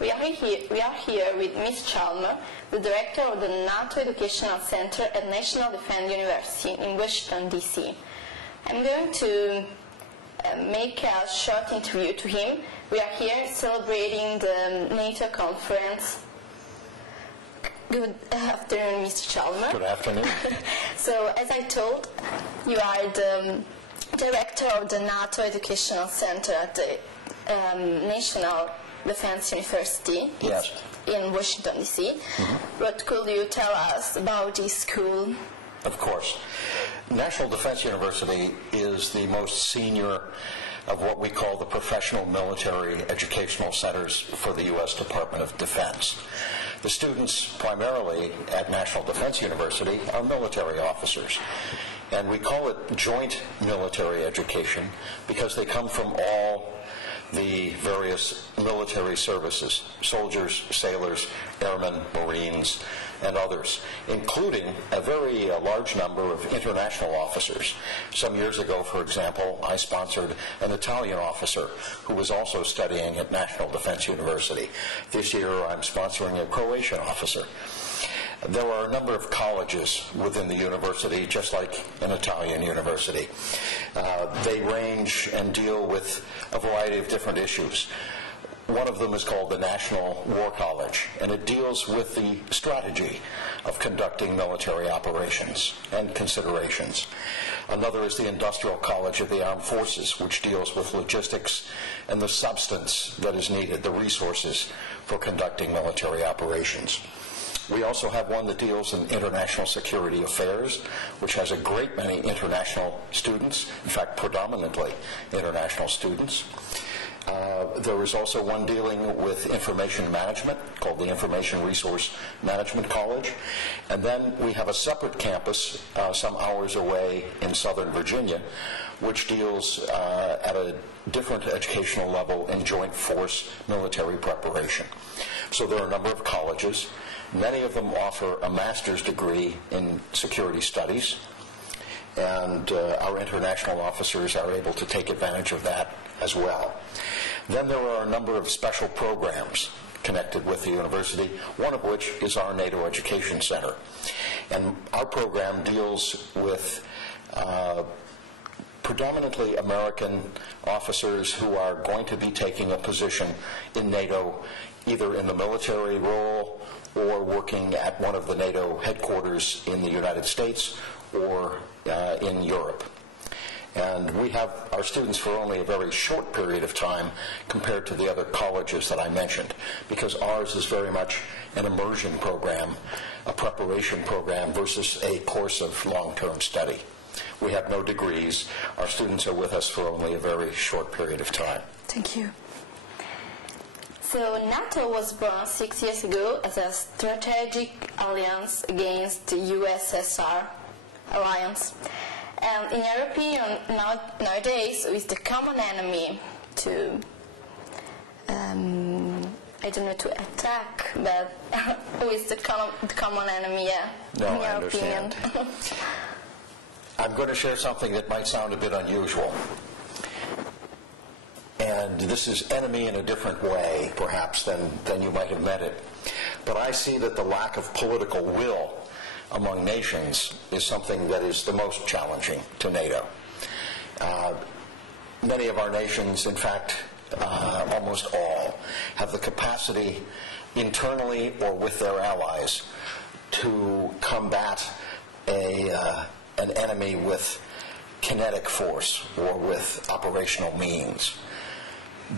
We are here with Ms. Chalmer, the director of the NATO Educational Center at National Defense University in Washington, D.C. I'm going to make a short interview to him. We are here celebrating the NATO conference. Good afternoon, Mr. Chalmer. Good afternoon. So, as I told, you are the director of the NATO Educational Center at the National Defense University in Washington, D.C. Mm-hmm. What could you tell us about this school? Of course. National Defense University is the most senior of what we call the professional military educational centers for the U.S. Department of Defense. The students primarily at National Defense University are military officers, and we call it joint military education because they come from all the various military services, soldiers, sailors, airmen, Marines, and others, including a very large number of international officers. Some years ago, for example, I sponsored an Italian officer who was also studying at National Defense University. This year, I'm sponsoring a Croatian officer. There are a number of colleges within the university, just like an Italian university. They range and deal with a variety of different issues. One of them is called the National War College, and it deals with the strategy of conducting military operations and considerations. Another is the Industrial College of the Armed Forces, which deals with logistics and the substance that is needed, the resources for conducting military operations. We also have one that deals in international security affairs, which has a great many international students, in fact, predominantly international students. There is also one dealing with information management called the Information Resource Management College. And then we have a separate campus some hours away in Southern Virginia, which deals at a different educational level in joint force military preparation. So there are a number of colleges. Many of them offer a master's degree in security studies, and our international officers are able to take advantage of that as well. Then there are a number of special programs connected with the university, one of which is our NATO Education Center. And our program deals with predominantly American officers who are going to be taking a position in NATO, either in the military role or working at one of the NATO headquarters in the United States or in Europe. And we have our students for only a very short period of time compared to the other colleges that I mentioned, because ours is very much an immersion program, a preparation program versus a course of long-term study. We have no degrees. Our students are with us for only a very short period of time. Thank you. So NATO was born 6 years ago as a strategic alliance against the USSR alliance. And in your opinion, nowadays, who is the common enemy to, I don't know, to attack, but who is the common enemy, No, in your I understand. opinion? I'm going to share something that might sound a bit unusual. And this is enemy in a different way, perhaps, than you might have met it. But I see that the lack of political will among nations is something that is the most challenging to NATO. Many of our nations, in fact, almost all, have the capacity internally or with their allies to combat an enemy with kinetic force or with operational means.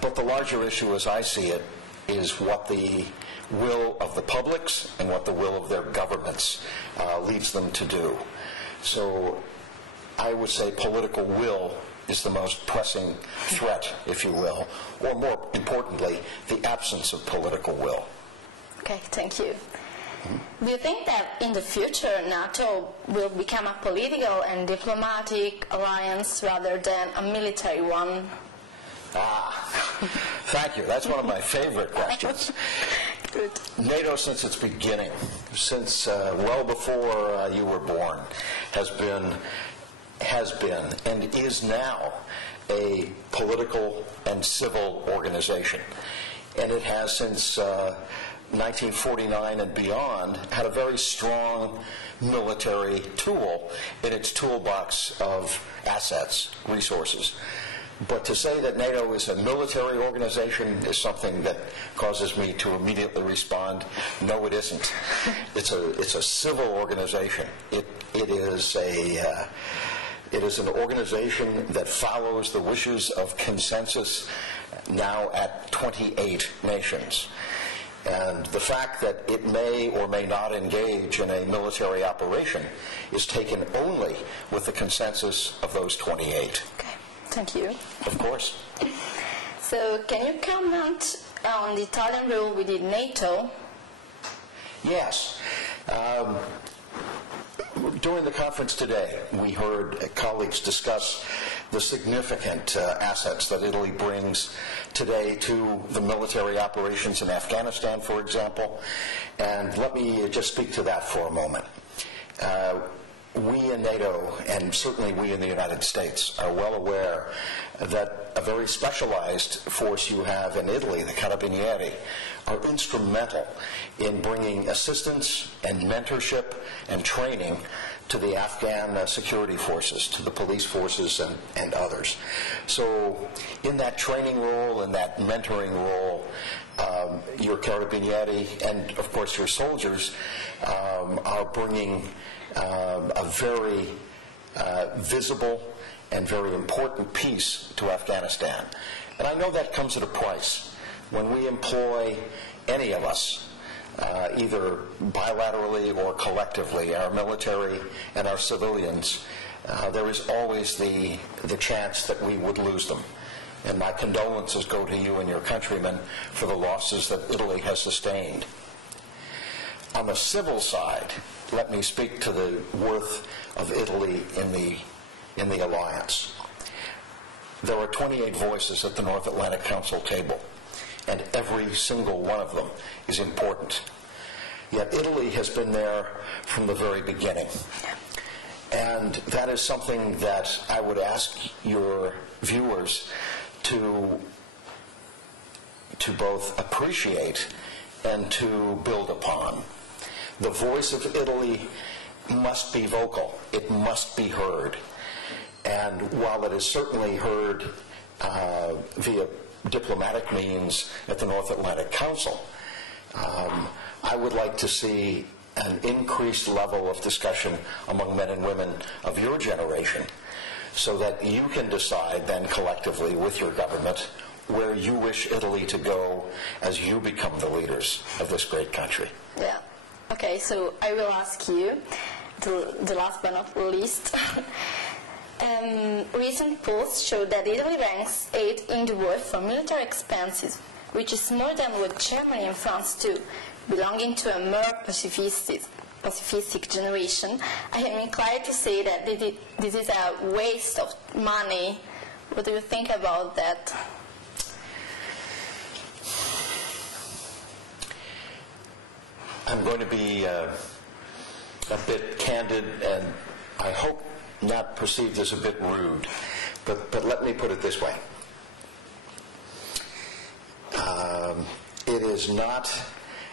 But the larger issue, as I see it, is what the will of the publics and what the will of their governments leads them to do. So I would say political will is the most pressing threat, if you will, or more importantly, the absence of political will. Okay, thank you. Do you think that in the future NATO will become a political and diplomatic alliance rather than a military one? Thank you. That's one of my favorite questions. Good. NATO, since its beginning, since well before you were born, has been and is now a political and civil organization. and it has since 1949 and beyond had a very strong military tool in its toolbox of assets, resources. But to say that NATO is a military organization is something that causes me to immediately respond, no, it isn't. It's a civil organization. It is an organization that follows the wishes of consensus now at 28 nations. And the fact that it may or may not engage in a military operation is taken only with the consensus of those 28. Okay, thank you. Of course. So, can you comment on the Italian role within NATO? Yes. During the conference today, we heard colleagues discuss the significant assets that Italy brings today to the military operations in Afghanistan, for example. And let me just speak to that for a moment. We in NATO, and certainly we in the United States, are well aware that a very specialized force you have in Italy, the Carabinieri, are instrumental in bringing assistance and mentorship and training to the Afghan security forces, to the police forces and others. So in that training role, in that mentoring role, your Carabinieri and, of course, your soldiers are bringing a very visible and very important piece to Afghanistan. And I know that comes at a price. When we employ any of us, either bilaterally or collectively, our military and our civilians, there is always the chance that we would lose them. And my condolences go to you and your countrymen for the losses that Italy has sustained. On the civil side, let me speak to the worth of Italy in the alliance. There are 28 voices at the North Atlantic Council table, and every single one of them is important. Yet Italy has been there from the very beginning. And that is something that I would ask your viewers to both appreciate and to build upon. The voice of Italy must be vocal. It must be heard. And while it is certainly heard via diplomatic means at the North Atlantic Council, I would like to see an increased level of discussion among men and women of your generation so that you can decide then collectively with your government where you wish Italy to go as you become the leaders of this great country. Yeah. Okay, so I will ask you, the last but not least. Recent polls show that Italy ranks 8th in the world for military expenses, which is more than what Germany and France do. Belonging to a more pacifistic generation, I am inclined to say that this is a waste of money. What do you think about that? I'm going to be a bit candid and I hope not perceived as a bit rude, but let me put it this way. It is not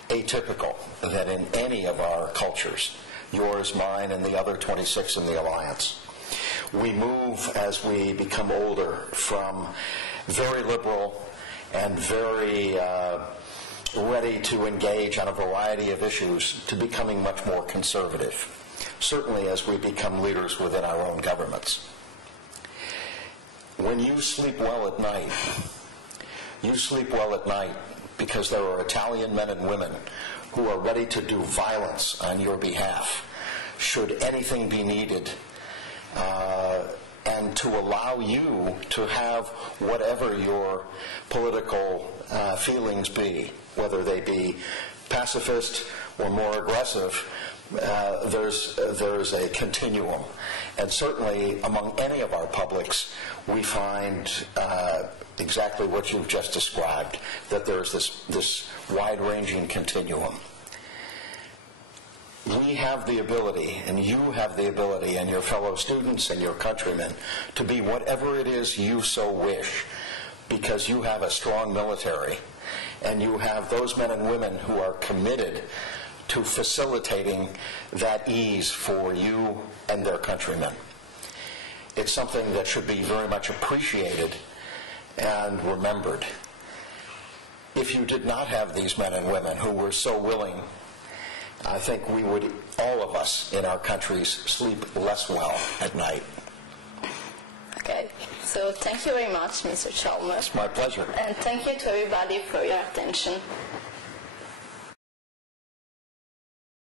atypical that in any of our cultures, yours, mine, and the other 26 in the alliance, we move as we become older from very liberal and very ready to engage on a variety of issues to becoming much more conservative, certainly as we become leaders within our own governments. When you sleep well at night, you sleep well at night because there are Italian men and women who are ready to do violence on your behalf, should anything be needed, and to allow you to have whatever your political feelings be, whether they be pacifist or more aggressive. There's a continuum, and certainly among any of our publics, we find exactly what you've just described, that there's this wide-ranging continuum. We have the ability, and you have the ability, and your fellow students and your countrymen, to be whatever it is you so wish, because you have a strong military and you have those men and women who are committed to facilitating that ease for you and their countrymen. It's something that should be very much appreciated and remembered. If you did not have these men and women who were so willing, I think we would, all of us in our countries, sleep less well at night. Okay, so thank you very much, Mr. Chalmer. It's my pleasure. And thank you to everybody for your attention.